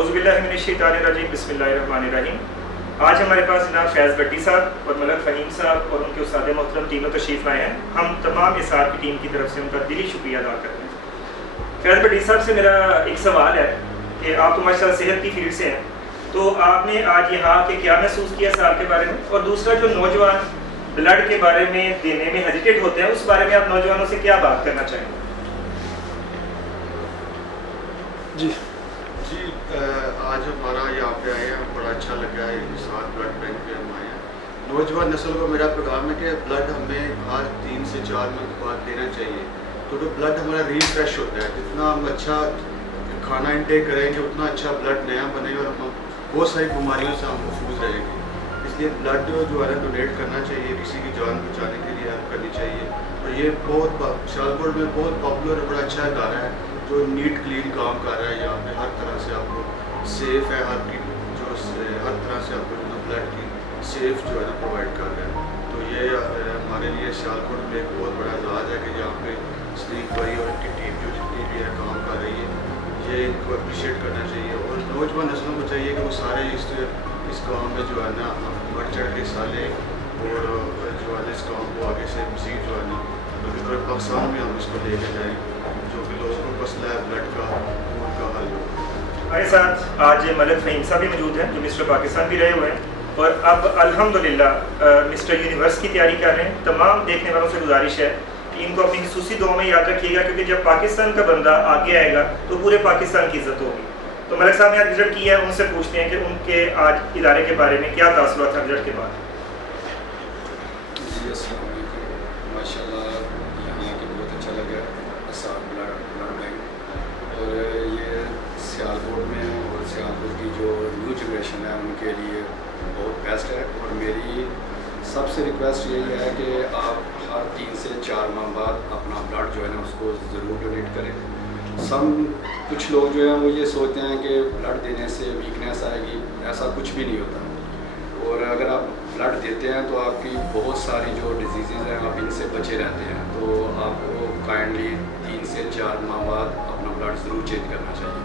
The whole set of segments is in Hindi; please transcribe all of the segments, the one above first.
औज़ुबिल्लाहिमिनश्शैतानिर्रजीम बिस्मिल्लाहिर्रहमानिर्रहीम। आज हमारे पास जनाब फैज़ भट्टी साहब और मलक फ़हीम साहब और उनके उस्ताद मोहतरम तीनों तशरीफ़ लाए हैं। हम तमाम इसार की टीम की तरफ से उनका दिली शुक्रिया अदा करते हैं। फैज़ भट्टी साहब से मेरा एक सवाल है कि आप तो माशाअल्लाह सेहत की फील्ड से हैं, तो आपने आज यहाँ के क्या महसूस किया इसार के बारे में, और दूसरा जो नौजवान ब्लड के बारे में देने में हेजिटेट होते हैं उस बारे में आप नौजवानों से क्या बात करना चाहेंगे? जी आज हमारा यहाँ पे आए हैं, बड़ा अच्छा लगा है। साथ ब्लड बैंक पे हम आए हैं। नौजवान नस्ल को मेरा पैगाम है कि ब्लड हमें हर 3 से 4 मंथ बाद देना चाहिए, क्योंकि ब्लड हमारा रिफ्रेश होता है। जितना हम अच्छा खाना इंटेक करेंगे उतना अच्छा ब्लड नया बनेगा और हम बहुत सारी बीमारियों से हम महफूज रहेंगे। इसलिए ब्लड जो है डोनेट करना चाहिए, किसी की जान बचाने के लिए हेल्प करनी चाहिए। और ये बहुत सियालकोट में बहुत पॉपुलर और बड़ा अच्छा इदारा है जो नीट क्लीन काम कर रहा है। यहाँ पे हर तरह से आपको सेफ़ है, हर तरह से आपको ब्लड की सेफ़ जो है ना प्रोवाइड कर रहे हैं। तो ये हमारे लिए सियालकोट में एक बहुत बड़ा इजाज़ है कि यहाँ पे सलीम भाई और उनकी टीम जो जितनी भी है काम कर रही है, ये इनको अप्रिशिएट करना चाहिए। और नौजवान नस्लों को चाहिए कि वो सारे इस काम में जो है ना बढ़ चढ़ के हिस्सा लें और जो है इस काम को आगे से मज़ीद जो है ना बल्कि पूरे पाकिस्तान में हम इसको लेके जाएँ, जो कि लोगों को मसला है ब्लड का उनका हल हो। हमारे साथ आज मलक फ़हीम साहब भी मौजूद हैं जो मिस्टर पाकिस्तान भी रहे हुए हैं और अब अल्हम्दुलिल्लाह मिस्टर यूनिवर्स की तैयारी कर रहे हैं। तमाम देखने वालों से गुजारिश है कि इनको अपनी खुसूसी दुआ में याद रखिएगा, क्योंकि जब पाकिस्तान का बंदा आगे आएगा तो पूरे पाकिस्तान की इज्जत होगी। तो मलक साहब ने आज रिजल्ट किया है, उनसे पूछते हैं कि उनके आज इदारे के बारे में क्या तासुरात था रिजल्ट के बाद। जी अस्सलाम वालेकुम, माशाल्लाह यहाँ के बहुत अच्छा लगा असार ब्लड बैंक। और ये सियालकोट में और सियालकोट की जो न्यू जनरेशन है उनके लिए बहुत बेस्ट है। और मेरी सबसे रिक्वेस्ट यही है कि आप हर 3 से 4 माह बाद अपना ब्लड जो है ना उसको ज़रूर डोनेट करें। कुछ लोग जो हैं वो ये सोचते हैं कि ब्लड देने से वीकनेस आएगी, ऐसा कुछ भी नहीं होता। और अगर आप ब्लड देते हैं तो आपकी बहुत सारी जो डिजीज़ हैं आप इनसे बचे रहते हैं। तो आपको काइंडली 3 से 4 माह बाद अपना ब्लड ज़रूर चेंज करना चाहिए,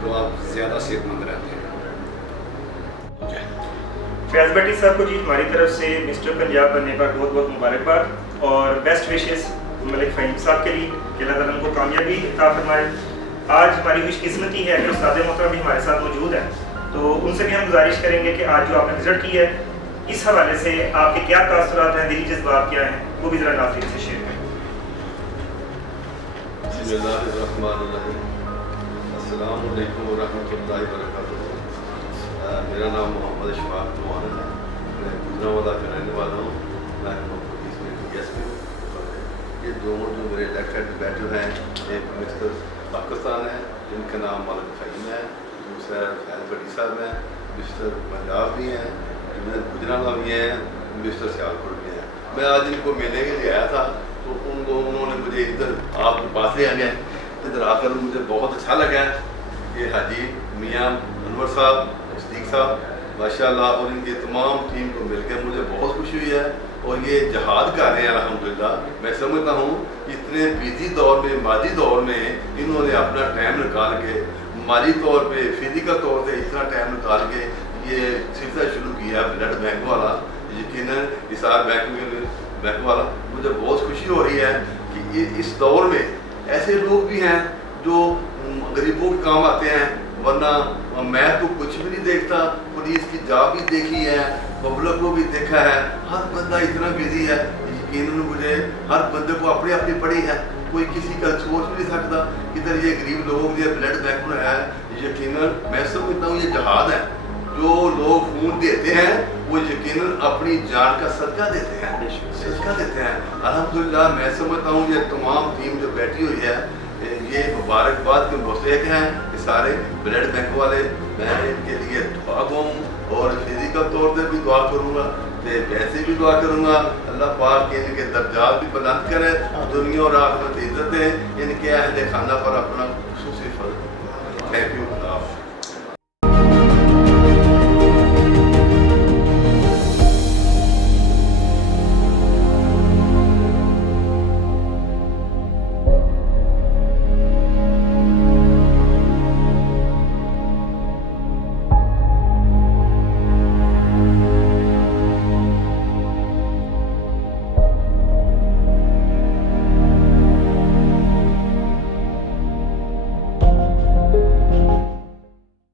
तो आप ज़्यादा सेहतमंद रहते हैं। फैज़ भट्टी साहब को जी हमारी तरफ से मिस्टर पंजाब बनने पर बहुत बहुत मुबारकबाद और बेस्ट विशेस मलिक फ़हीम साहब के लिए कि अल्लाह ताला उनको कामयाबी अता फरमाए। आज हमारी खुशकिस्मती है कि उस्ताद मोहतरम भी हमारे साथ मौजूद हैं, तो उनसे भी हम गुजारिश करेंगे कि आज जो आपने रिजल्ट किया है इस हवाले से आपके क्या तासुरात हैं, दिली जज्बात क्या हैं, वो भी ज़रा नाज़रीन से शेयर करें। अस्सलामु अलैकुम वरहमतुल्लाहि वबरकातुहू। मेरा नाम मोहम्मद इशफाक नवान है, मैं गुजरांवाला का रहने वाला हूँ। मैं इसमें गेस्ट हूँ। ये दोनों जो मेरे लेफ्ट साइड में बैठे हैं, एक मिस्टर पाकिस्तान है जिनका नाम मलक फ़हीम है, दूसरा फैज़ भट्टी साहब हैं, मिस्टर पंजाब भी हैं, गुजरांवाला भी हैं, मिस्टर सियालकोट भी हैं। मैं आज इनको मिलने के लिए आया था, तो उन दोनों ने मुझे इधर आपके पास ले आ गए। इधर आकर मुझे बहुत अच्छा लगा। ये हाजी मियाँ अनवर साहब, सदीक साहब माशाल्लाह और इनकी तमाम टीम को मिलकर मुझे बहुत खुशी हुई है। और ये जहाद कर रहे हैं अल्हम्दुलिल्लाह। मैं समझता हूँ इतने बिजी दौर में, मादी दौर में इन्होंने अपना टाइम निकाल के, माली तौर पे, फिजिकल तौर पे इतना टाइम निकाल के ये सिलसिला शुरू किया ब्लड बैंक वाला। यकीनन इसार बैंक वाला मुझे बहुत खुशी हो रही है कि इस दौर में ऐसे लोग भी हैं जो गरीबों के काम आते हैं। वरना मैं तो कुछ भी नहीं देखता, पुलिस की जॉब भी देखी है, पब्लिक को भी देखा है, हर बंदा इतना बिजी है। यकीनन मुझे हर बंदे को अपनी अपनी पड़ी है, कोई किसी का सोच भी नहीं सकता इधर ये गरीब लोगों के लिए ब्लड बैंक बनाया है। यकीनन मैं समझता हूँ ये जहाद है। जो लोग खून देते हैं वो यकीनन अपनी जान का सदका देते हैं, अल्हम्दुलिल्लाह। मैं समझता हूँ ये तमाम टीम जो बैठी हुई है ये मुबारकबाद के मुस्तहिक हैं, ये सारे ब्लड बैंक वाले। मैं इनके लिए दुआ दूँ और फिजिकल तौर पर भी दुआ करूँगा, तो वैसे भी दुआ करूँगा। अल्लाह पाक के इनके दर्जात भी बुलंद करे, दुनिया और आखिरत इज्जत है इनके अहले खाना पर अपना खुसूसी फर्ज। Thank you.